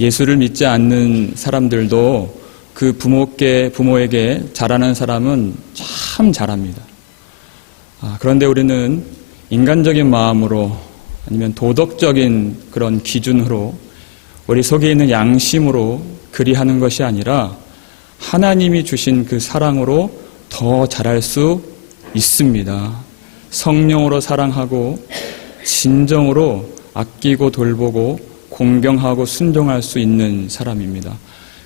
예수를 믿지 않는 사람들도 그 부모에게 잘하는 사람은 참 잘합니다. 그런데 우리는 인간적인 마음으로 아니면 도덕적인 그런 기준으로 우리 속에 있는 양심으로 그리하는 것이 아니라 하나님이 주신 그 사랑으로 더 잘할 수 있습니다. 성령으로 사랑하고 진정으로 아끼고 돌보고 공경하고 순종할 수 있는 사람입니다.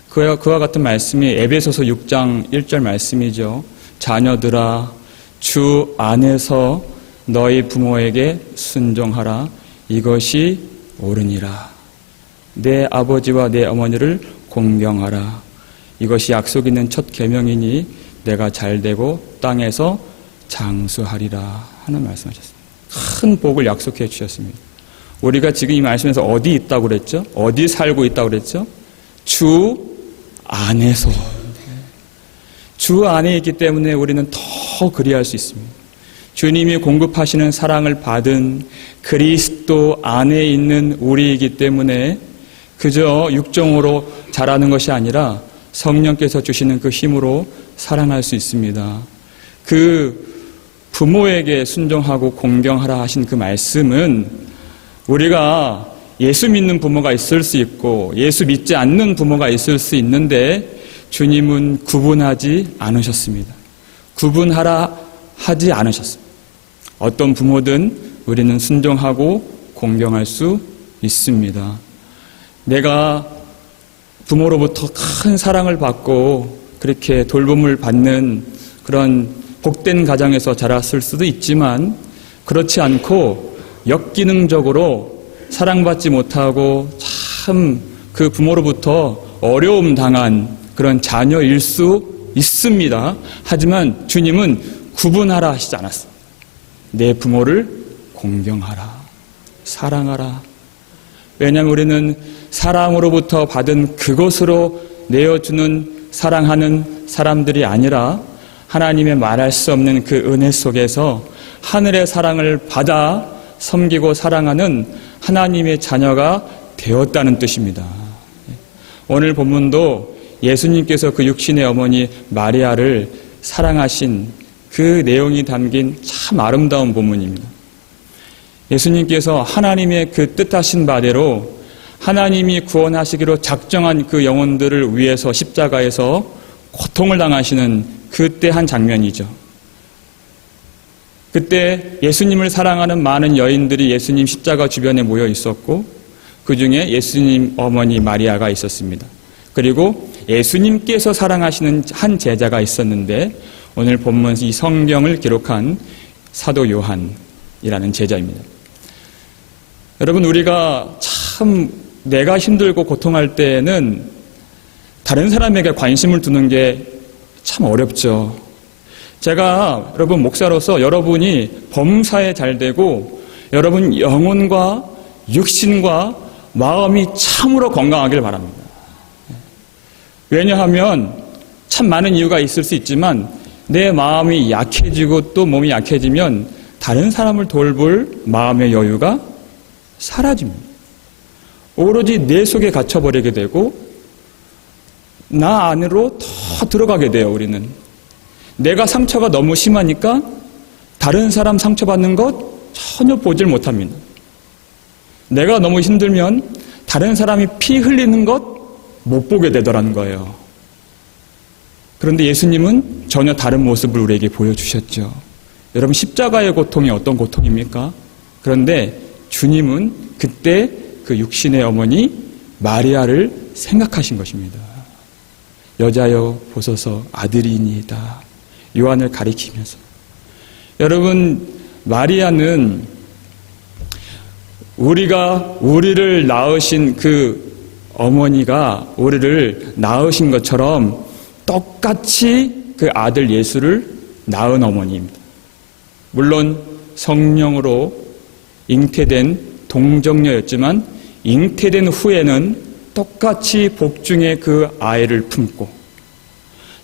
그와 같은 말씀이 에베소서 6장 1절 말씀이죠. 자녀들아 주 안에서 너희 부모에게 순종하라. 이것이 옳으니라. 내 아버지와 내 어머니를 공경하라. 이것이 약속 있는 첫 계명이니 내가 잘되고 땅에서 장수하리라 하는 말씀하셨습니다. 큰 복을 약속해 주셨습니다. 우리가 지금 이 말씀에서 어디 있다고 그랬죠? 어디 살고 있다고 그랬죠? 주 안에서. 주 안에 있기 때문에 우리는 더 그리할 수 있습니다. 주님이 공급하시는 사랑을 받은 그리스도 안에 있는 우리이기 때문에 그저 육정으로 자라는 것이 아니라 성령께서 주시는 그 힘으로 사랑할 수 있습니다. 그 부모에게 순종하고 공경하라 하신 그 말씀은 우리가 예수 믿는 부모가 있을 수 있고 예수 믿지 않는 부모가 있을 수 있는데 주님은 구분하지 않으셨습니다. 구분하라 하지 않으셨습니다. 어떤 부모든 우리는 순종하고 공경할 수 있습니다. 내가 부모로부터 큰 사랑을 받고 그렇게 돌봄을 받는 그런 복된 가정에서 자랐을 수도 있지만 그렇지 않고 역기능적으로 사랑받지 못하고 참 그 부모로부터 어려움 당한 그런 자녀일 수 있습니다. 하지만 주님은 구분하라 하시지 않았습니다. 내 부모를 공경하라, 사랑하라. 왜냐하면 우리는 사랑으로부터 받은 그것으로 내어주는 사랑하는 사람들이 아니라 하나님의 말할 수 없는 그 은혜 속에서 하늘의 사랑을 받아 섬기고 사랑하는 하나님의 자녀가 되었다는 뜻입니다. 오늘 본문도 예수님께서 그 육신의 어머니 마리아를 사랑하신 그 내용이 담긴 참 아름다운 본문입니다. 예수님께서 하나님의 그 뜻하신 바대로 하나님이 구원하시기로 작정한 그 영혼들을 위해서 십자가에서 고통을 당하시는 그때 한 장면이죠. 그때 예수님을 사랑하는 많은 여인들이 예수님 십자가 주변에 모여 있었고 그 중에 예수님 어머니 마리아가 있었습니다. 그리고 예수님께서 사랑하시는 한 제자가 있었는데 오늘 본문 이 성경을 기록한 사도 요한이라는 제자입니다. 여러분 우리가 참 내가 힘들고 고통할 때에는 다른 사람에게 관심을 두는 게 참 어렵죠. 제가 여러분 목사로서 여러분이 범사에 잘 되고 여러분 영혼과 육신과 마음이 참으로 건강하길 바랍니다. 왜냐하면 참 많은 이유가 있을 수 있지만 내 마음이 약해지고 또 몸이 약해지면 다른 사람을 돌볼 마음의 여유가 사라집니다. 오로지 내 속에 갇혀버리게 되고 나 안으로 더 들어가게 돼요. 우리는 내가 상처가 너무 심하니까 다른 사람 상처받는 것 전혀 보질 못합니다. 내가 너무 힘들면 다른 사람이 피 흘리는 것 못 보게 되더라는 거예요. 그런데 예수님은 전혀 다른 모습을 우리에게 보여주셨죠. 여러분 십자가의 고통이 어떤 고통입니까? 그런데 주님은 그때 그 육신의 어머니 마리아를 생각하신 것입니다. 여자여 보소서 아들이니이다. 요한을 가리키면서 여러분 마리아는 우리를 낳으신 그 어머니가 우리를 낳으신 것처럼 똑같이 그 아들 예수를 낳은 어머니입니다. 물론 성령으로 잉태된 동정녀였지만 잉태된 후에는 똑같이 복중의 그 아이를 품고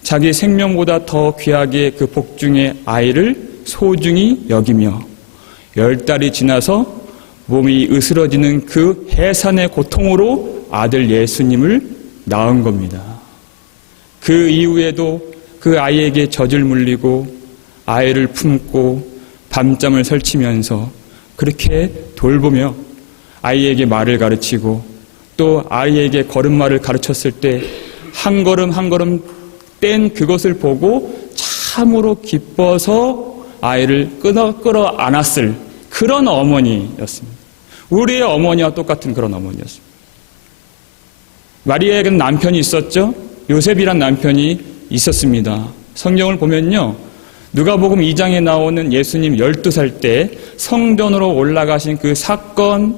자기 생명보다 더 귀하게 그 복중의 아이를 소중히 여기며 10달이 지나서 몸이 으스러지는 그 해산의 고통으로 아들 예수님을 낳은 겁니다. 그 이후에도 그 아이에게 젖을 물리고 아이를 품고 밤잠을 설치면서 그렇게 돌보며 아이에게 말을 가르치고 또 아이에게 걸음마를 가르쳤을 때 한 걸음 한 걸음 뗀 그것을 보고 참으로 기뻐서 아이를 끌어 안았을 그런 어머니였습니다. 우리의 어머니와 똑같은 그런 어머니였습니다. 마리아에게는 남편이 있었죠. 요셉이란 남편이 있었습니다. 성경을 보면요, 누가복음 2장에 나오는 예수님 12살 때 성전으로 올라가신 그 사건,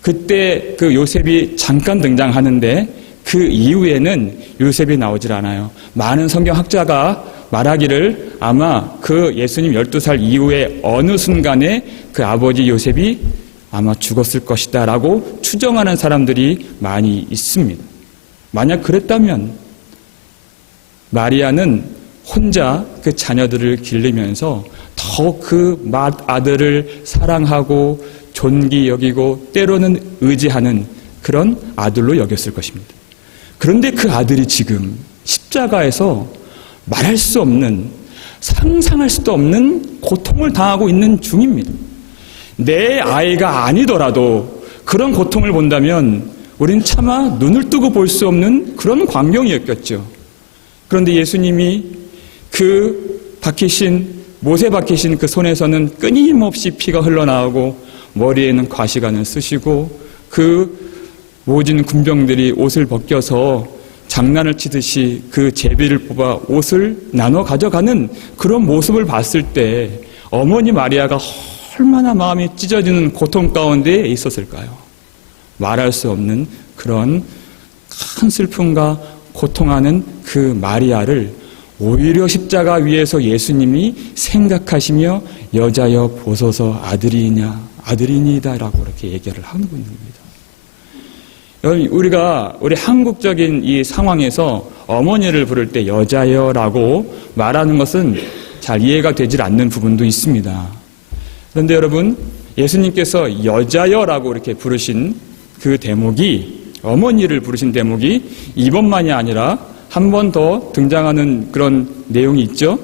그때 그 요셉이 잠깐 등장하는데 그 이후에는 요셉이 나오질 않아요. 많은 성경학자가 말하기를 아마 그 예수님 12살 이후에 어느 순간에 그 아버지 요셉이 아마 죽었을 것이다 라고 추정하는 사람들이 많이 있습니다. 만약 그랬다면 마리아는 혼자 그 자녀들을 기르면서 더 그 맏아들을 사랑하고 존귀 여기고 때로는 의지하는 그런 아들로 여겼을 것입니다. 그런데 그 아들이 지금 십자가에서 말할 수 없는, 상상할 수도 없는 고통을 당하고 있는 중입니다. 내 아이가 아니더라도 그런 고통을 본다면 우린 차마 눈을 뜨고 볼 수 없는 그런 광경이었겠죠. 그런데 예수님이 그 모세 박히신 그 손에서는 끊임없이 피가 흘러나오고 머리에는 과시관을 쓰시고 그 모진 군병들이 옷을 벗겨서 장난을 치듯이 그 제비를 뽑아 옷을 나눠 가져가는 그런 모습을 봤을 때 어머니 마리아가 얼마나 마음이 찢어지는 고통 가운데 있었을까요? 말할 수 없는 그런 큰 슬픔과 고통하는 그 마리아를 오히려 십자가 위에서 예수님이 생각하시며 여자여 보소서 아들이니이다 라고 이렇게 얘기를 하고 있는 겁니다. 우리 한국적인 이 상황에서 어머니를 부를 때 여자여라고 말하는 것은 잘 이해가 되질 않는 부분도 있습니다. 그런데 여러분, 예수님께서 여자여라고 이렇게 부르신 그 대목이, 어머니를 부르신 대목이 이번만이 아니라 한 번 더 등장하는 그런 내용이 있죠.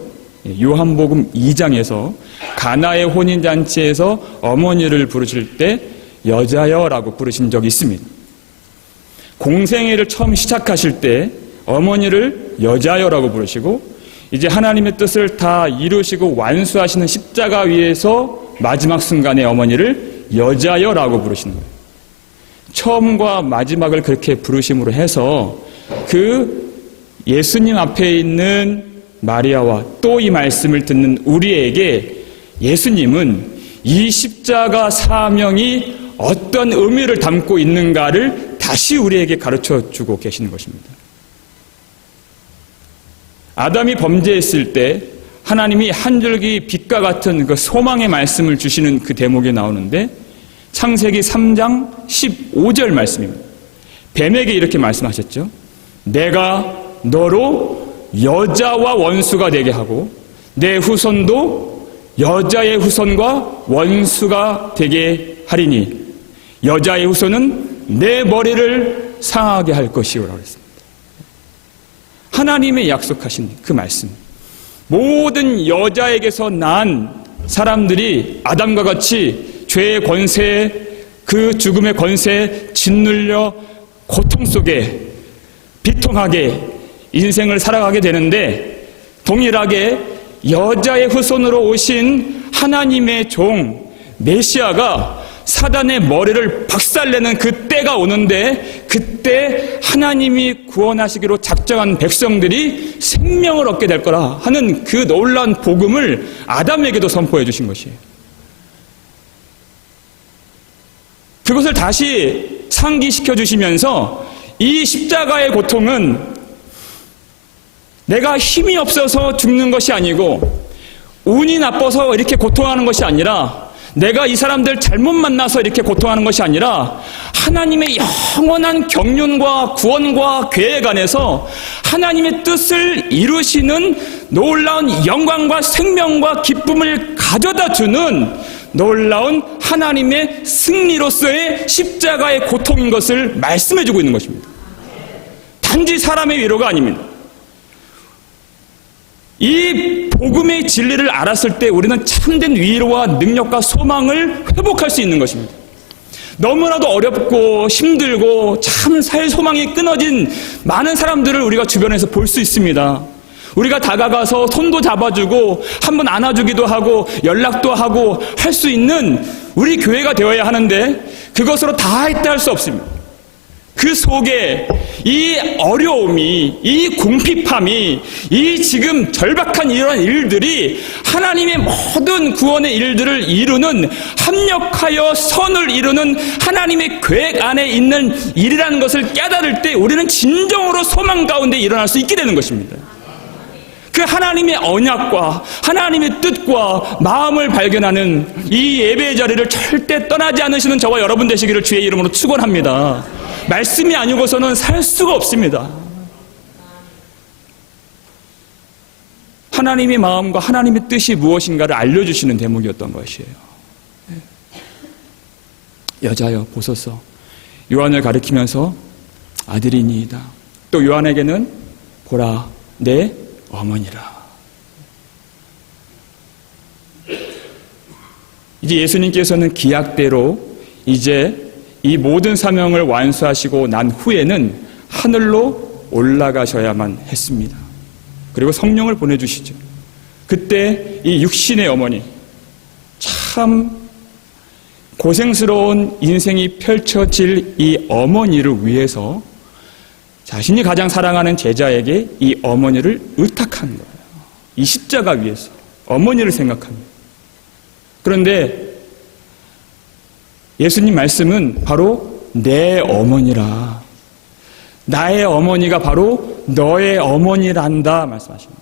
요한복음 2장에서 가나의 혼인잔치에서 어머니를 부르실 때 여자여라고 부르신 적이 있습니다. 공생애를 처음 시작하실 때 어머니를 여자여라고 부르시고 이제 하나님의 뜻을 다 이루시고 완수하시는 십자가 위에서 마지막 순간에 어머니를 여자여라고 부르시는 거예요. 처음과 마지막을 그렇게 부르심으로 해서 그 예수님 앞에 있는 마리아와 또 이 말씀을 듣는 우리에게 예수님은 이 십자가 사명이 어떤 의미를 담고 있는가를 다시 우리에게 가르쳐주고 계시는 것입니다. 아담이 범죄했을 때 하나님이 한 줄기 빛과 같은 그 소망의 말씀을 주시는 그 대목이 나오는데 창세기 3장 15절 말씀입니다. 뱀에게 이렇게 말씀하셨죠. 내가 너로 여자와 원수가 되게 하고 내 후손도 여자의 후손과 원수가 되게 하리니 여자의 후손은 내 머리를 상하게 할 것이오라고 했습니다. 하나님의 약속하신 그 말씀, 모든 여자에게서 난 사람들이 아담과 같이 죄의 권세, 그 죽음의 권세에 짓눌려 고통 속에 비통하게 인생을 살아가게 되는데 동일하게 여자의 후손으로 오신 하나님의 종 메시아가 사단의 머리를 박살내는 그 때가 오는데 그때 하나님이 구원하시기로 작정한 백성들이 생명을 얻게 될 거라 하는 그 놀라운 복음을 아담에게도 선포해 주신 것이에요. 그것을 다시 상기시켜 주시면서 이 십자가의 고통은 내가 힘이 없어서 죽는 것이 아니고 운이 나빠서 이렇게 고통하는 것이 아니라 내가 이 사람들 잘못 만나서 이렇게 고통하는 것이 아니라 하나님의 영원한 경륜과 구원과 계획 안에서 하나님의 뜻을 이루시는 놀라운 영광과 생명과 기쁨을 가져다 주는 놀라운 하나님의 승리로서의 십자가의 고통인 것을 말씀해주고 있는 것입니다. 단지 사람의 위로가 아닙니다. 이 복음의 진리를 알았을 때 우리는 참된 위로와 능력과 소망을 회복할 수 있는 것입니다. 너무나도 어렵고 힘들고 참 살 소망이 끊어진 많은 사람들을 우리가 주변에서 볼 수 있습니다. 우리가 다가가서 손도 잡아주고 한번 안아주기도 하고 연락도 하고 할 수 있는 우리 교회가 되어야 하는데 그것으로 다 했다 할 수 없습니다. 그 속에 이 어려움이, 이 궁핍함이, 이 지금 절박한 이런 일들이 하나님의 모든 구원의 일들을 이루는, 합력하여 선을 이루는 하나님의 계획 안에 있는 일이라는 것을 깨달을 때 우리는 진정으로 소망 가운데 일어날 수 있게 되는 것입니다. 그 하나님의 언약과 하나님의 뜻과 마음을 발견하는 이 예배의 자리를 절대 떠나지 않으시는 저와 여러분 되시기를 주의 이름으로 축원합니다. 말씀이 아니고서는 살 수가 없습니다. 하나님의 마음과 하나님의 뜻이 무엇인가를 알려주시는 대목이었던 것이에요. 여자여 보소서, 요한을 가리키면서 아들이니이다. 또 요한에게는 보라 내 어머니라. 이제 예수님께서는 기약대로 이제 이 모든 사명을 완수하시고 난 후에는 하늘로 올라가셔야만 했습니다. 그리고 성령을 보내주시죠. 그때 이 육신의 어머니, 참 고생스러운 인생이 펼쳐질 이 어머니를 위해서 자신이 가장 사랑하는 제자에게 이 어머니를 의탁한 거예요. 이 십자가 위에서 어머니를 생각합니다. 그런데 예수님 말씀은 바로 내 어머니라. 나의 어머니가 바로 너의 어머니란다 말씀하십니다.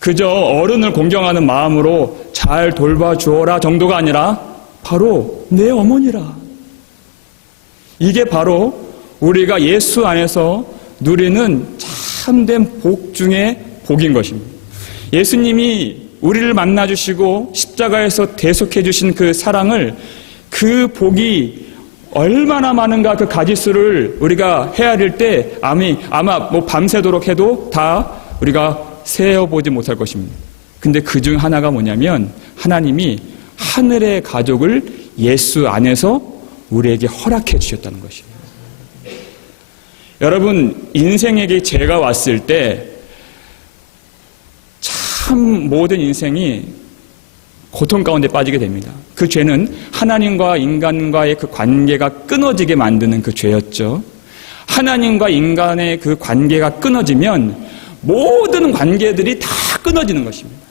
그저 어른을 공경하는 마음으로 잘 돌봐주어라 정도가 아니라 바로 내 어머니라. 이게 바로 우리가 예수 안에서 누리는 참된 복 중에 복인 것입니다. 예수님이 우리를 만나주시고 십자가에서 대속해 주신 그 사랑을, 그 복이 얼마나 많은가, 그 가지수를 우리가 헤아릴 때 아마 뭐 밤새도록 해도 다 우리가 세어보지 못할 것입니다. 근데 그 중 하나가 뭐냐면 하나님이 하늘의 가족을 예수 안에서 우리에게 허락해 주셨다는 것입니다. 여러분, 인생에게 죄가 왔을 때 참 모든 인생이 고통 가운데 빠지게 됩니다. 그 죄는 하나님과 인간과의 그 관계가 끊어지게 만드는 그 죄였죠. 하나님과 인간의 그 관계가 끊어지면 모든 관계들이 다 끊어지는 것입니다.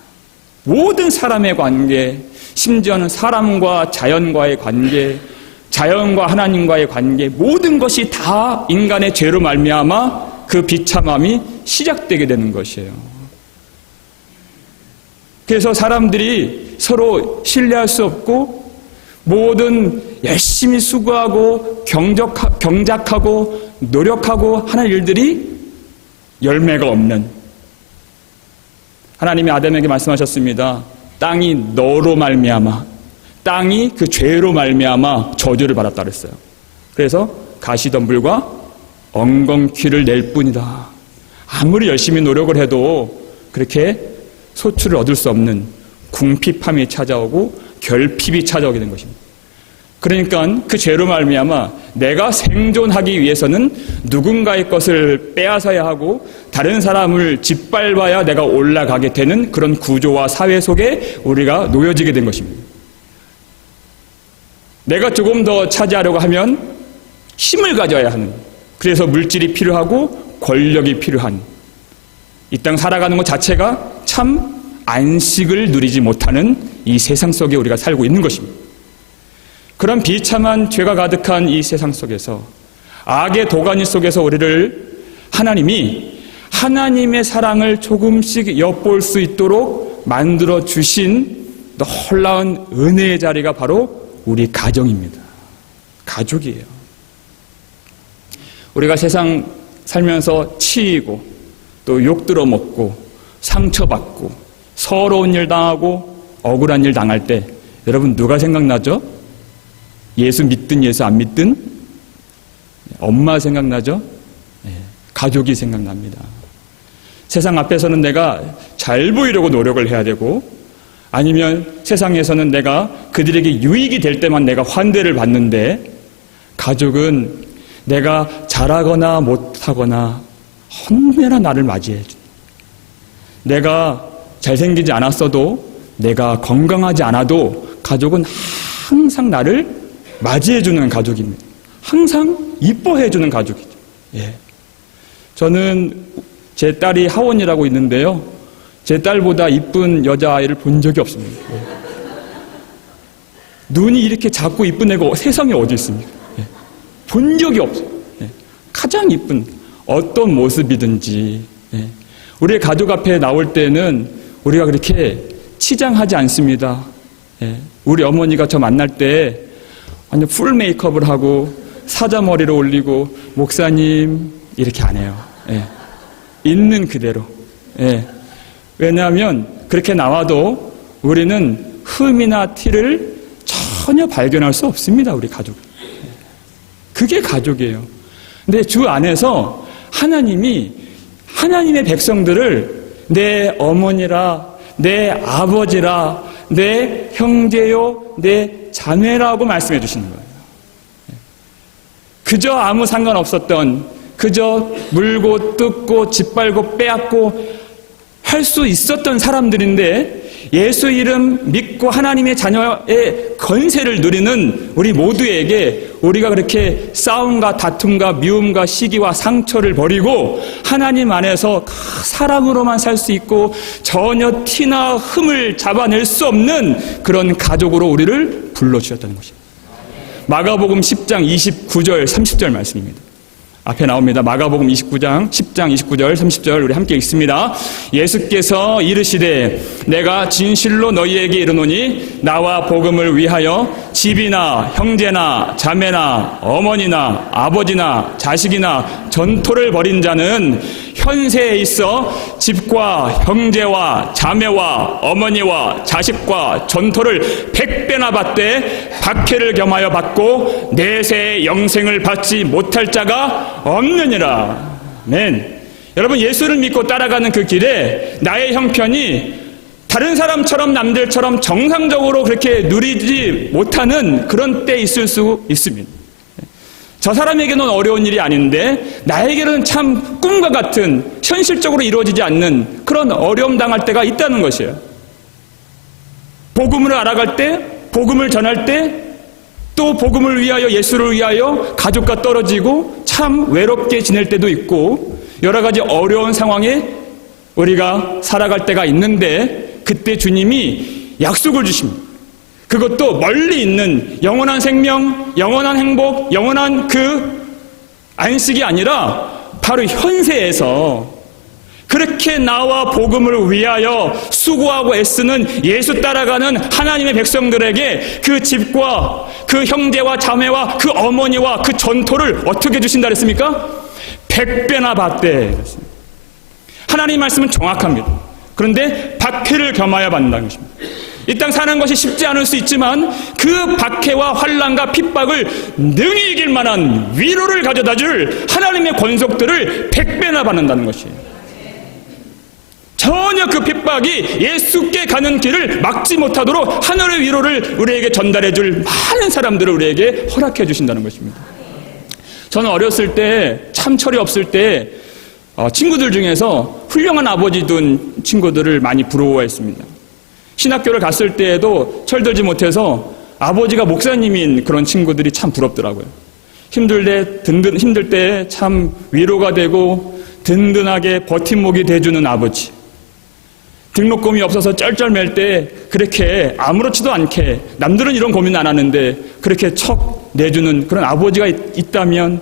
모든 사람의 관계, 심지어는 사람과 자연과의 관계, 자연과 하나님과의 관계, 모든 것이 다 인간의 죄로 말미암아 그 비참함이 시작되게 되는 것이에요. 그래서 사람들이 서로 신뢰할 수 없고 모든 열심히 수고하고 경작하고 노력하고 하는 일들이 열매가 없는, 하나님이 아담에게 말씀하셨습니다. 땅이 너로 말미암아, 땅이 그 죄로 말미암아 저주를 받았다 그랬어요. 그래서 가시덤불과 엉겅퀴를 낼 뿐이다. 아무리 열심히 노력을 해도 그렇게 소출을 얻을 수 없는 궁핍함이 찾아오고 결핍이 찾아오게 된 것입니다. 그러니까 그 죄로 말미암아 내가 생존하기 위해서는 누군가의 것을 빼앗아야 하고 다른 사람을 짓밟아야 내가 올라가게 되는 그런 구조와 사회 속에 우리가 놓여지게 된 것입니다. 내가 조금 더 차지하려고 하면 힘을 가져야 하는, 그래서 물질이 필요하고 권력이 필요한, 이 땅 살아가는 것 자체가 참 안식을 누리지 못하는 이 세상 속에 우리가 살고 있는 것입니다. 그런 비참한 죄가 가득한 이 세상 속에서, 악의 도가니 속에서 우리를 하나님이 하나님의 사랑을 조금씩 엿볼 수 있도록 만들어 주신 놀라운 은혜의 자리가 바로 우리 가정입니다. 가족이에요. 우리가 세상 살면서 치이고 또 욕 들어먹고 상처받고 서러운 일 당하고 억울한 일 당할 때 여러분 누가 생각나죠? 예수 믿든 예수 안 믿든 엄마 생각나죠? 가족이 생각납니다. 세상 앞에서는 내가 잘 보이려고 노력을 해야 되고, 아니면 세상에서는 내가 그들에게 유익이 될 때만 내가 환대를 받는데, 가족은 내가 잘하거나 못하거나 언제나 나를 맞이해 줍니다. 내가 잘생기지 않았어도, 내가 건강하지 않아도 가족은 항상 나를 맞이해 주는 가족입니다. 항상 이뻐해 주는 가족이죠. 저는 제 딸이 하원이라고 있는데요, 제 딸보다 이쁜 여자아이를 본 적이 없습니다. 눈이 이렇게 작고 이쁜 애가 세상에 어디 있습니까? 본 적이 없어요. 가장 이쁜 어떤 모습이든지 우리 가족 앞에 나올 때는 우리가 그렇게 치장하지 않습니다. 우리 어머니가 저 만날 때 완전 풀 메이크업을 하고 사자머리를 올리고 목사님 이렇게 안 해요. 있는 그대로. 왜냐하면 그렇게 나와도 우리는 흠이나 티를 전혀 발견할 수 없습니다. 우리 가족. 그게 가족이에요. 근데 주 안에서 하나님이 하나님의 백성들을 내 어머니라, 내 아버지라, 내 형제요, 내 자매라고 말씀해 주시는 거예요. 그저 아무 상관없었던, 그저 물고 뜯고 짓밟고 빼앗고 할 수 있었던 사람들인데, 예수 이름 믿고 하나님의 자녀의 건세를 누리는 우리 모두에게 우리가 그렇게 싸움과 다툼과 미움과 시기와 상처를 버리고 하나님 안에서 사랑으로만 살 수 있고 전혀 티나 흠을 잡아낼 수 없는 그런 가족으로 우리를 불러주셨다는 것입니다. 마가복음 10장 29절 30절 말씀입니다. 앞에 나옵니다. 마가복음 10장 29절 30절 우리 함께 읽습니다. 예수께서 이르시되 내가 진실로 너희에게 이르노니 나와 복음을 위하여 집이나 형제나 자매나 어머니나 아버지나 자식이나 전토를 벌인 자는 현세에 있어 집과 형제와 자매와 어머니와 자식과 전토를 100배나 받되 박해를 겸하여 받고 내세의 영생을 받지 못할 자가 없느니라. 아멘. 여러분, 예수를 믿고 따라가는 그 길에 나의 형편이 다른 사람처럼 남들처럼 정상적으로 그렇게 누리지 못하는 그런 때 있을 수 있습니다. 저 사람에게는 어려운 일이 아닌데 나에게는 참 꿈과 같은 현실적으로 이루어지지 않는 그런 어려움 당할 때가 있다는 것이에요. 복음을 알아갈 때, 복음을 전할 때, 또 복음을 위하여, 예수를 위하여 가족과 떨어지고 참 외롭게 지낼 때도 있고 여러 가지 어려운 상황에 우리가 살아갈 때가 있는데, 그때 주님이 약속을 주십니다. 그것도 멀리 있는 영원한 생명, 영원한 행복, 영원한 그 안식이 아니라 바로 현세에서 그렇게 나와 복음을 위하여 수고하고 애쓰는 예수 따라가는 하나님의 백성들에게 그 집과 그 형제와 자매와 그 어머니와 그 전토를 어떻게 주신다 그랬습니까? 100배나 받되. 하나님 말씀은 정확합니다. 그런데 박해를 겸하여 받는다는 것입니다. 이 땅 사는 것이 쉽지 않을 수 있지만 그 박해와 환난과 핍박을 능히 이길 만한 위로를 가져다 줄 하나님의 권속들을 100배나 받는다는 것이에요. 전혀 그 핍박이 예수께 가는 길을 막지 못하도록 하늘의 위로를 우리에게 전달해 줄 많은 사람들을 우리에게 허락해 주신다는 것입니다. 저는 어렸을 때, 참 철이 없을 때 친구들 중에서 훌륭한 아버지 둔 친구들을 많이 부러워했습니다. 신학교를 갔을 때에도 철들지 못해서 아버지가 목사님인 그런 친구들이 참 부럽더라고요. 힘들 때 참 위로가 되고 든든하게 버팀목이 돼주는 아버지. 등록금이 없어서 쩔쩔맬 때 그렇게 아무렇지도 않게, 남들은 이런 고민 안 하는데 그렇게 척 내주는 그런 아버지가 있다면,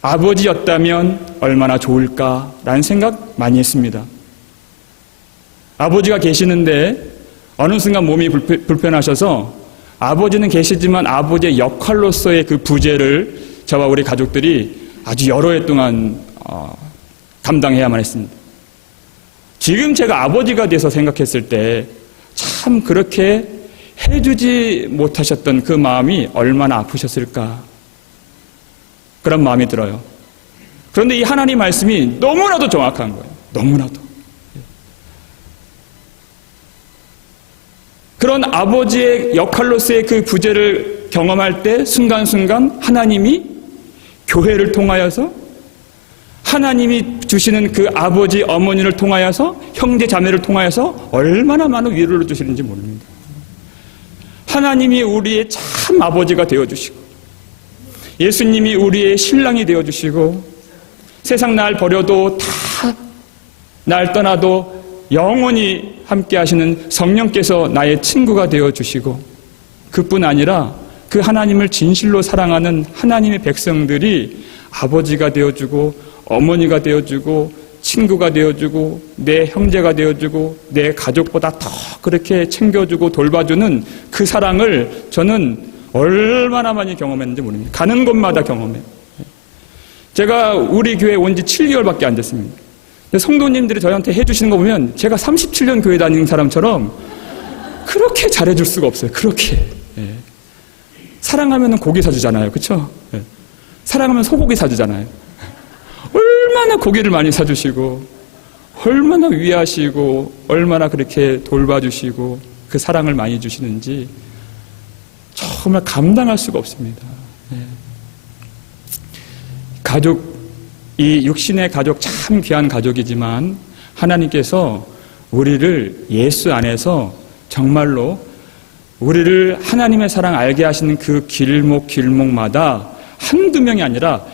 아버지였다면 얼마나 좋을까라는 생각 많이 했습니다. 아버지가 계시는데 어느 순간 몸이 불편하셔서 아버지는 계시지만 아버지의 역할로서의 그 부재를 저와 우리 가족들이 아주 여러 해 동안 감당해야만 했습니다. 지금 제가 아버지가 돼서 생각했을 때 참 그렇게 해주지 못하셨던 그 마음이 얼마나 아프셨을까, 그런 마음이 들어요. 그런데 이 하나님 말씀이 너무나도 정확한 거예요. 너무나도. 그런 아버지의 역할로서의 그 부재를 경험할 때 순간순간 하나님이 교회를 통하여서, 하나님이 주시는 그 아버지 어머니를 통하여서, 형제 자매를 통하여서 얼마나 많은 위로를 주시는지 모릅니다. 하나님이 우리의 참 아버지가 되어주시고, 예수님이 우리의 신랑이 되어주시고, 세상 날 버려도 다 날 떠나도 영원히 함께 하시는 성령께서 나의 친구가 되어주시고, 그뿐 아니라 그 하나님을 진실로 사랑하는 하나님의 백성들이 아버지가 되어주고, 어머니가 되어주고, 친구가 되어주고, 내 형제가 되어주고, 내 가족보다 더 그렇게 챙겨주고 돌봐주는 그 사랑을 저는 얼마나 많이 경험했는지 모릅니다. 가는 곳마다 경험해요. 제가 우리 교회 온 지 7개월밖에 안 됐습니다. 성도님들이 저한테 해주시는 거 보면 제가 37년 교회 다니는 사람처럼 그렇게 잘해줄 수가 없어요. 그렇게. 예. 사랑하면 고기 사주잖아요. 그렇죠? 예. 사랑하면 소고기 사주잖아요. 얼마나 고기를 많이 사주시고, 얼마나 위하시고, 얼마나 그렇게 돌봐주시고 그 사랑을 많이 주시는지 정말 감당할 수가 없습니다. 예. 가족, 이 육신의 가족 참 귀한 가족이지만 하나님께서 우리를 예수 안에서 정말로 우리를 하나님의 사랑 알게 하시는 그 길목마다 한두 명이 아니라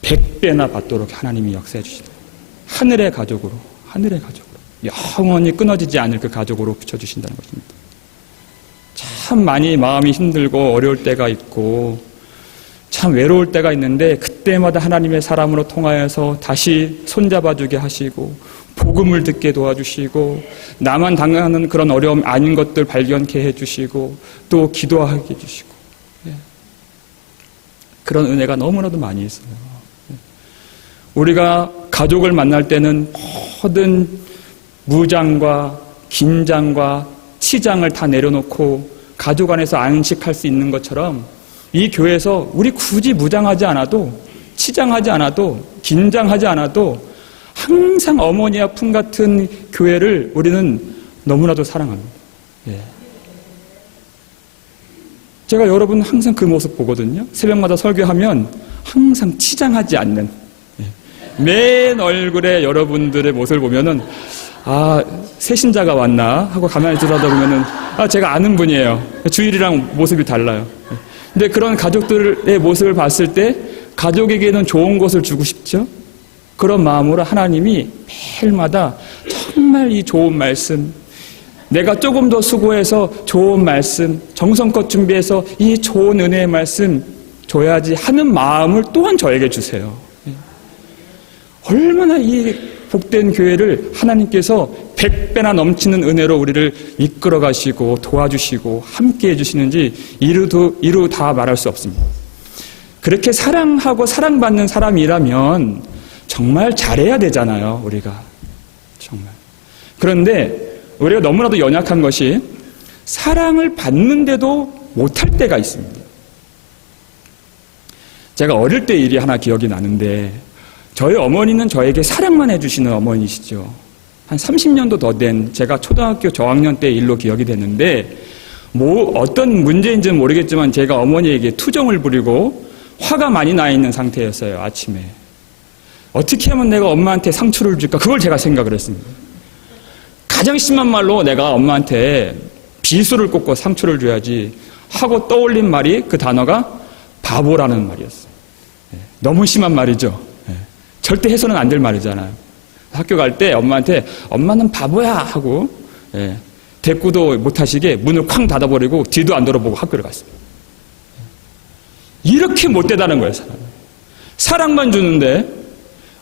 100배나 받도록 하나님이 역사해 주십니다. 하늘의 가족으로 영원히 끊어지지 않을 그 가족으로 붙여주신다는 것입니다. 참 많이 마음이 힘들고 어려울 때가 있고 참 외로울 때가 있는데, 그때마다 하나님의 사람으로 통하여서 다시 손잡아주게 하시고, 복음을 듣게 도와주시고, 나만 당하는 그런 어려움 아닌 것들 발견케 해주시고, 또 기도하게 해주시고, 예. 그런 은혜가 너무나도 많이 있어요. 예. 우리가 가족을 만날 때는 모든 무장과 긴장과 치장을 다 내려놓고 가족 안에서 안식할 수 있는 것처럼, 이 교회에서 우리 굳이 무장하지 않아도, 치장하지 않아도, 긴장하지 않아도 항상 어머니와 품 같은 교회를 우리는 너무나도 사랑합니다. 예. 제가 여러분 항상 그 모습 보거든요. 새벽마다 설교하면 항상 치장하지 않는, 예. 맨 얼굴에 여러분들의 모습을 보면은 아, 새신자가 왔나 하고 가만히 들여다보면은 아, 제가 아는 분이에요. 주일이랑 모습이 달라요. 예. 근데 그런 가족들의 모습을 봤을 때 가족에게는 좋은 것을 주고 싶죠. 그런 마음으로 하나님이 매일마다 정말 이 좋은 말씀, 내가 조금 더 수고해서 좋은 말씀, 정성껏 준비해서 이 좋은 은혜의 말씀 줘야지 하는 마음을 또한 저에게 주세요. 얼마나 이 복된 교회를 하나님께서 100배나 넘치는 은혜로 우리를 이끌어 가시고 도와주시고 함께 해주시는지 이루 다 말할 수 없습니다. 그렇게 사랑하고 사랑받는 사람이라면 정말 잘해야 되잖아요, 우리가. 정말. 그런데 우리가 너무나도 연약한 것이 사랑을 받는데도 못할 때가 있습니다. 제가 어릴 때 일이 하나 기억이 나는데, 저희 어머니는 저에게 사랑만 해주시는 어머니시죠. 한 30년도 더 된 제가 초등학교 저학년 때 일로 기억이 되는데, 어떤 문제인지는 모르겠지만 제가 어머니에게 투정을 부리고 화가 많이 나 있는 상태였어요, 아침에. 어떻게 하면 내가 엄마한테 상처를 줄까? 그걸 제가 생각을 했습니다. 가장 심한 말로 내가 엄마한테 비수를 꽂고 상처를 줘야지 하고 떠올린 말이, 그 단어가 바보라는 말이었어요. 너무 심한 말이죠. 절대 해서는 안 될 말이잖아요. 학교 갈 때 엄마한테 엄마는 바보야 하고 대꾸도 못하시게 문을 쾅 닫아버리고 뒤도 안 돌아보고 학교를 갔습니다. 이렇게 못되다는 거예요, 사람은. 사랑만 주는데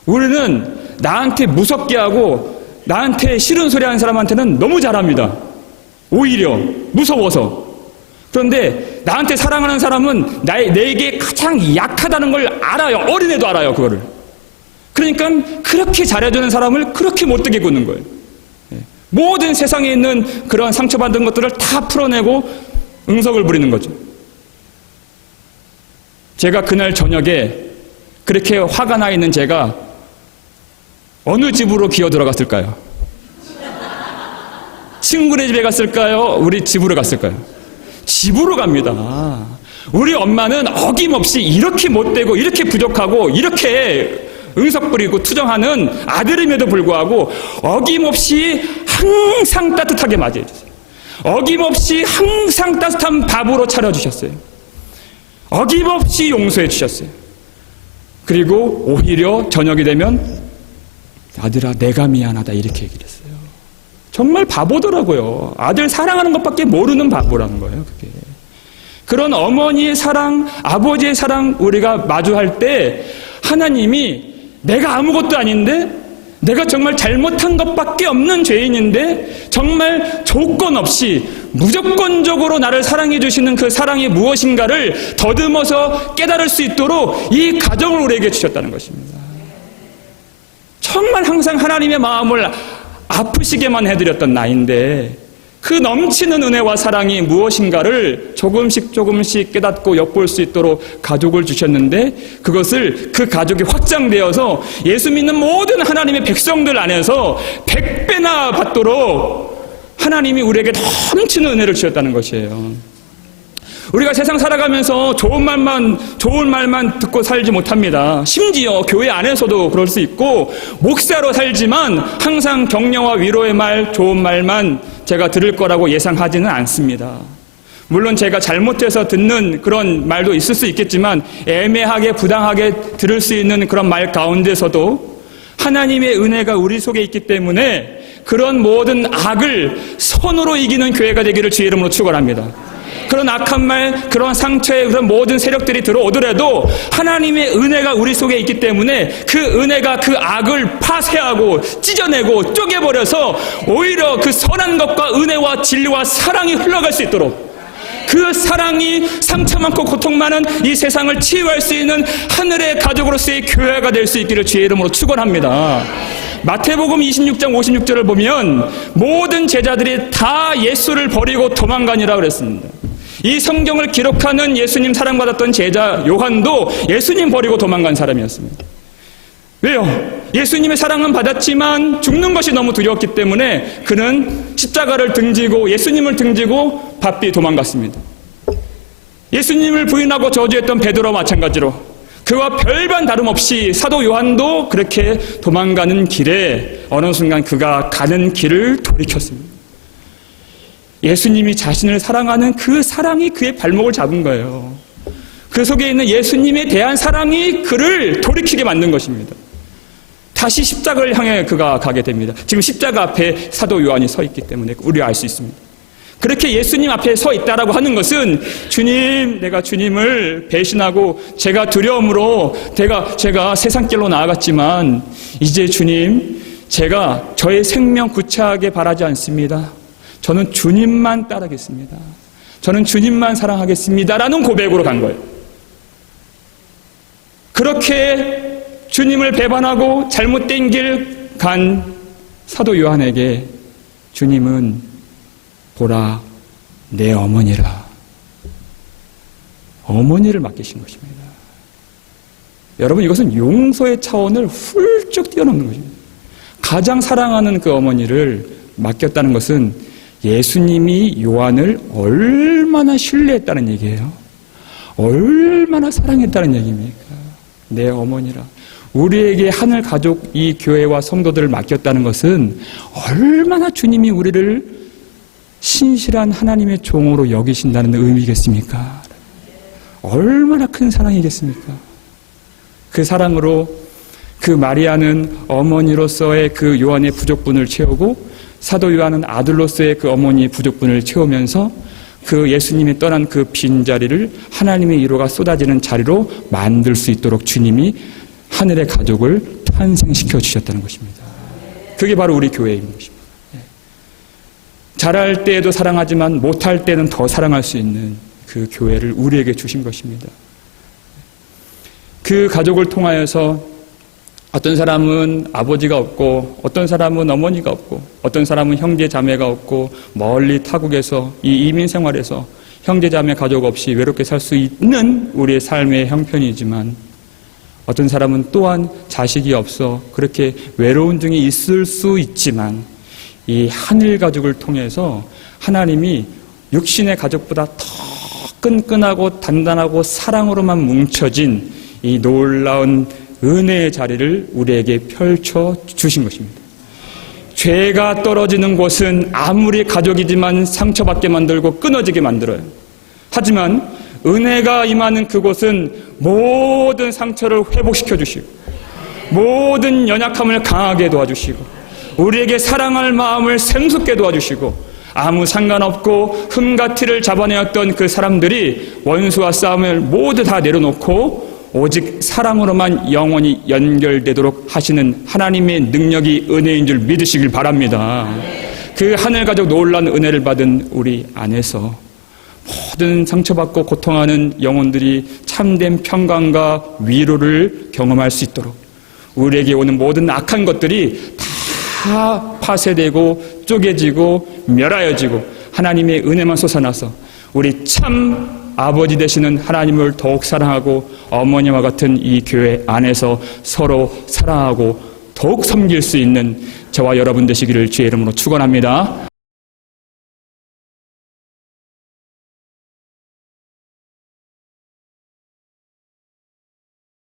우리는 나한테 무섭게 하고 나한테 싫은 소리 하는 사람한테는 너무 잘합니다. 오히려 무서워서. 그런데 나한테 사랑하는 사람은 내게 가장 약하다는 걸 알아요. 어린애도 알아요, 그거를. 그러니까 그렇게 잘해주는 사람을 그렇게 못되게 굽는 거예요. 모든 세상에 있는 그런 상처받은 것들을 다 풀어내고 응석을 부리는 거죠. 제가 그날 저녁에 그렇게 화가 나 있는 제가 어느 집으로 기어 들어갔을까요? 친구네 집에 갔을까요? 우리 집으로 갔을까요? 집으로 갑니다. 우리 엄마는 어김없이 이렇게 못되고 이렇게 부족하고 이렇게 응석 부리고 투정하는 아들임에도 불구하고 어김없이 항상 따뜻하게 맞이해 주세요. 어김없이 항상 따뜻한 밥으로 차려주셨어요. 어김없이 용서해 주셨어요. 그리고 오히려 저녁이 되면 아들아 내가 미안하다 이렇게 얘기를 했어요. 정말 바보더라고요. 아들 사랑하는 것밖에 모르는 바보라는 거예요. 그게. 그런 어머니의 사랑, 아버지의 사랑 우리가 마주할 때 하나님이 내가 아무것도 아닌데 내가 정말 잘못한 것밖에 없는 죄인인데 정말 조건 없이 무조건적으로 나를 사랑해 주시는 그 사랑이 무엇인가를 더듬어서 깨달을 수 있도록 이 가정을 우리에게 주셨다는 것입니다. 정말 항상 하나님의 마음을 아프시게만 해드렸던 나인데 그 넘치는 은혜와 사랑이 무엇인가를 조금씩 깨닫고 엿볼 수 있도록 가족을 주셨는데 그것을 그 가족이 확장되어서 예수 믿는 모든 하나님의 백성들 안에서 100배나 받도록 하나님이 우리에게 넘치는 은혜를 주셨다는 것이에요. 우리가 세상 살아가면서 좋은 말만 듣고 살지 못합니다. 심지어 교회 안에서도 그럴 수 있고 목사로 살지만 항상 격려와 위로의 말, 좋은 말만 제가 들을 거라고 예상하지는 않습니다. 물론 제가 잘못해서 듣는 그런 말도 있을 수 있겠지만 애매하게 부당하게 들을 수 있는 그런 말 가운데서도 하나님의 은혜가 우리 속에 있기 때문에 그런 모든 악을 선으로 이기는 교회가 되기를 주의 이름으로 축원합니다. 그런 악한 말, 그런 상처의 그런 모든 세력들이 들어오더라도 하나님의 은혜가 우리 속에 있기 때문에 그 은혜가 그 악을 파쇄하고 찢어내고 쪼개버려서 오히려 그 선한 것과 은혜와 진리와 사랑이 흘러갈 수 있도록 그 사랑이 상처 많고 고통 많은 이 세상을 치유할 수 있는 하늘의 가족으로서의 교회가 될 수 있기를 주의 이름으로 축원합니다. 마태복음 26장 56절을 보면 모든 제자들이 다 예수를 버리고 도망가니라 그랬습니다. 이 성경을 기록하는 예수님 사랑받았던 제자 요한도 예수님 버리고 도망간 사람이었습니다. 왜요? 예수님의 사랑은 받았지만 죽는 것이 너무 두려웠기 때문에 그는 십자가를 등지고 예수님을 등지고 바삐 도망갔습니다. 예수님을 부인하고 저주했던 베드로와 마찬가지로 그와 별반 다름없이 사도 요한도 그렇게 도망가는 길에 어느 순간 그가 가는 길을 돌이켰습니다. 예수님이 자신을 사랑하는 그 사랑이 그의 발목을 잡은 거예요. 그 속에 있는 예수님에 대한 사랑이 그를 돌이키게 만든 것입니다. 다시 십자가를 향해 그가 가게 됩니다. 지금 십자가 앞에 사도 요한이 서 있기 때문에 우리 알 수 있습니다. 그렇게 예수님 앞에 서 있다라고 하는 것은 주님, 내가 주님을 배신하고 제가 두려움으로 제가 세상길로 나아갔지만 이제 주님, 제가 저의 생명 구차하게 바라지 않습니다. 저는 주님만 따르겠습니다. 저는 주님만 사랑하겠습니다. 라는 고백으로 간 거예요. 그렇게 주님을 배반하고 잘못된 길 간 사도 요한에게 주님은 보라 내 어머니라. 어머니를 맡기신 것입니다. 여러분 이것은 용서의 차원을 훌쩍 뛰어넘는 것입니다. 가장 사랑하는 그 어머니를 맡겼다는 것은 예수님이 요한을 얼마나 신뢰했다는 얘기예요. 얼마나 사랑했다는 얘기입니까? 내 어머니라. 우리에게 하늘 가족 이 교회와 성도들을 맡겼다는 것은 얼마나 주님이 우리를 신실한 하나님의 종으로 여기신다는 의미겠습니까? 얼마나 큰 사랑이겠습니까? 그 사랑으로 그 마리아는 어머니로서의 그 요한의 부족분을 채우고 사도 요한은 아들로서의 그 어머니의 부족분을 채우면서 그 예수님이 떠난 그 빈자리를 하나님의 위로가 쏟아지는 자리로 만들 수 있도록 주님이 하늘의 가족을 탄생시켜 주셨다는 것입니다. 그게 바로 우리 교회인 것입니다. 잘할 때에도 사랑하지만 못할 때는 더 사랑할 수 있는 그 교회를 우리에게 주신 것입니다. 그 가족을 통하여서 어떤 사람은 아버지가 없고, 어떤 사람은 어머니가 없고, 어떤 사람은 형제 자매가 없고, 멀리 타국에서 이 이민 생활에서 형제 자매 가족 없이 외롭게 살 수 있는 우리의 삶의 형편이지만, 어떤 사람은 또한 자식이 없어 그렇게 외로운 중에 있을 수 있지만, 이 하늘 가족을 통해서 하나님이 육신의 가족보다 더 끈끈하고 단단하고 사랑으로만 뭉쳐진 이 놀라운 은혜의 자리를 우리에게 펼쳐 주신 것입니다. 죄가 떨어지는 곳은 아무리 가족이지만 상처받게 만들고 끊어지게 만들어요. 하지만 은혜가 임하는 그곳은 모든 상처를 회복시켜 주시고, 모든 연약함을 강하게 도와주시고, 우리에게 사랑할 마음을 샘솟게 도와주시고, 아무 상관없고 흠가티를 잡아내었던 그 사람들이 원수와 싸움을 모두 다 내려놓고 오직 사랑으로만 영원히 연결되도록 하시는 하나님의 능력이 은혜인 줄 믿으시길 바랍니다. 그 하늘가족 놀라운 은혜를 받은 우리 안에서 모든 상처받고 고통하는 영혼들이 참된 평강과 위로를 경험할 수 있도록, 우리에게 오는 모든 악한 것들이 다 파쇄되고 쪼개지고 멸하여지고 하나님의 은혜만 솟아나서 우리 참 아버지 되시는 하나님을 더욱 사랑하고 어머니와 같은 이 교회 안에서 서로 사랑하고 더욱 섬길 수 있는 저와 여러분 되시기를 주의 이름으로 축원합니다.